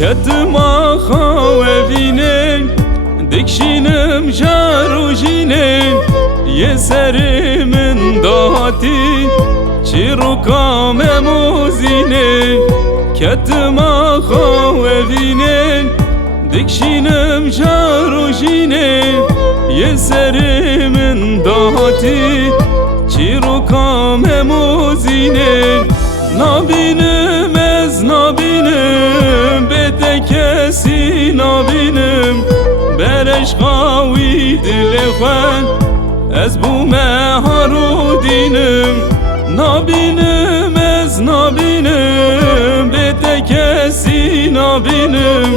كتما خوافينين دكشينم جاروجينين يسري من دهاتي چيروكا مموزينين كتما خوافينين دكشينم جاروجينين يسري من دهاتي چيروكا مموزينين نابينم از نابينم بتكسي نابينم برش قاوي دل خوان از بو مهارو دينم نابينم از نابينم بتكسي نابينم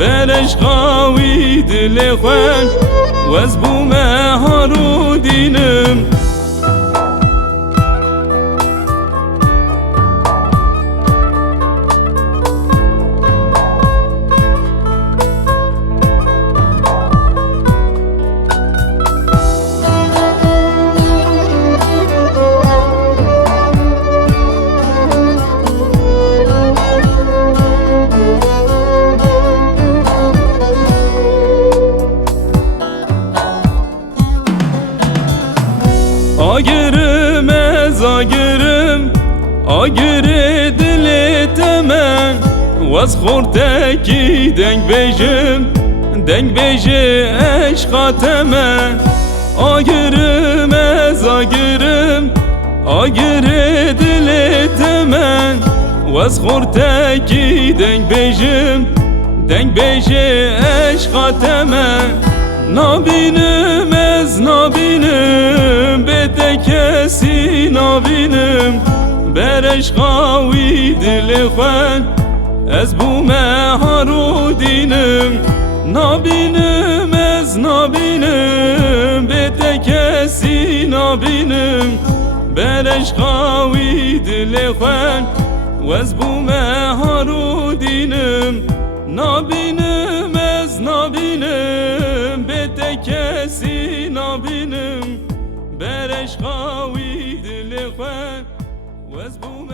برش قاوي دل خوان واز بو مهارو دينم Agırım ez agırım Agırı dili temen Vaz xorteki denk bejim Denk beji eşka temen Agırım ez agırım Agırı dili temen Vaz xorteki denk bejim Denk beji eşka temen Nabinim ez nabinim Betekesi nabinim Bereş qavi dili xwen Ez bu meharu dinim Nabinim ez nabinim Betekesi nabinim Bereş qavi dili xwen Ez bu meharu dinim Nabinim ez nabinim Betekesi nabinim Bereş qavi dili xwen Ez bu